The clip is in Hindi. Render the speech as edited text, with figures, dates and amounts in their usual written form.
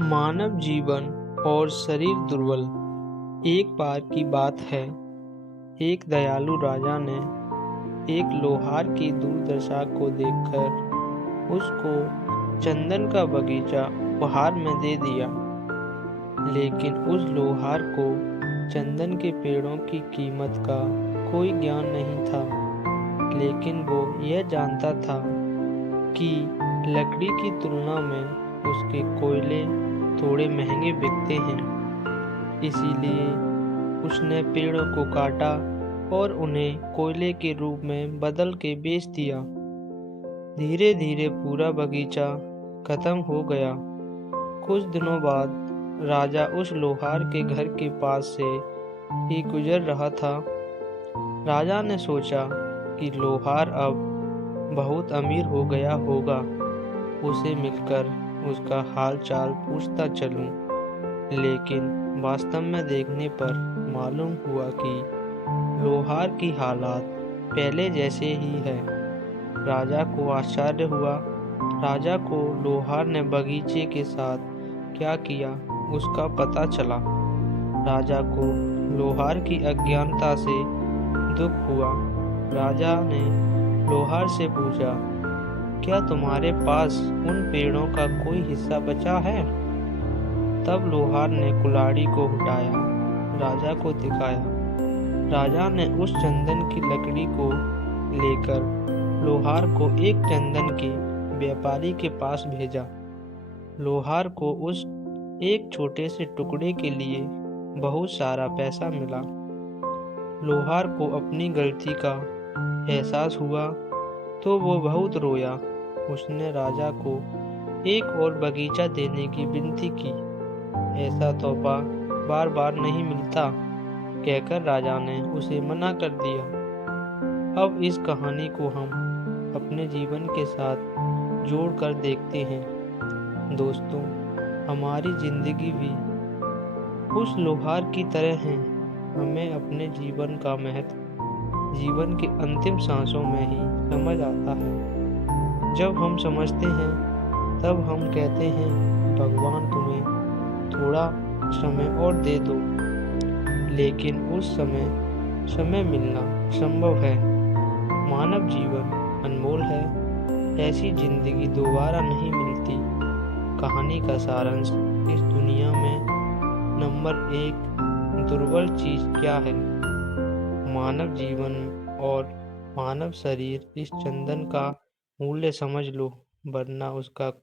मानव जीवन और शरीर दुर्बल। एक बार की बात है, एक दयालु राजा ने एक लोहार की दुर्दशा को देखकर उसको चंदन का बगीचा उपहार में दे दिया। लेकिन उस लोहार को चंदन के पेड़ों की कीमत का कोई ज्ञान नहीं था। लेकिन वो यह जानता था कि लकड़ी की तुलना में उसके कोयले थोड़े महंगे बिकते हैं। इसीलिए उसने पेड़ों को काटा और उन्हें कोयले के रूप में बदल के बेच दिया। धीरे धीरे पूरा बगीचा खत्म हो गया। कुछ दिनों बाद राजा उस लोहार के घर के पास से ही गुजर रहा था। राजा ने सोचा कि लोहार अब बहुत अमीर हो गया होगा, उसे मिलकर उसका हाल चाल पूछता चलूं। लेकिन वास्तव में देखने पर मालूम हुआ कि लोहार की हालात पहले जैसे ही है। राजा को आश्चर्य हुआ। राजा को लोहार ने बगीचे के साथ क्या किया उसका पता चला। राजा को लोहार की अज्ञानता से दुख हुआ। राजा ने लोहार से पूछा, क्या तुम्हारे पास उन पेड़ों का कोई हिस्सा बचा है? तब लोहार ने कुल्हाड़ी को उठाया, राजा को दिखाया। राजा ने उस चंदन की लकड़ी को लेकर लोहार को एक चंदन के व्यापारी के पास भेजा। लोहार को उस एक छोटे से टुकड़े के लिए बहुत सारा पैसा मिला। लोहार को अपनी गलती का एहसास हुआ तो वो बहुत रोया। उसने राजा को एक और बगीचा देने की विनती की। ऐसा तोहफा बार बार नहीं मिलता, कहकर राजा ने उसे मना कर दिया। अब इस कहानी को हम अपने जीवन के साथ जोड़कर देखते हैं। दोस्तों, हमारी जिंदगी भी उस लोहार की तरह है। हमें अपने जीवन का महत्व जीवन के अंतिम सांसों में ही समझ आता है। जब हम समझते हैं तब हम कहते हैं, भगवान तुम्हें थोड़ा समय और दे दो। लेकिन उस समय मिलना संभव है। मानव जीवन अनमोल है, ऐसी जिंदगी दोबारा नहीं मिलती। कहानी का सारांश, इस दुनिया में नंबर 1 दुर्बल चीज क्या है? मानव जीवन और मानव शरीर। इस चंदन का मूल्य समझ लो, वरना उसका कोई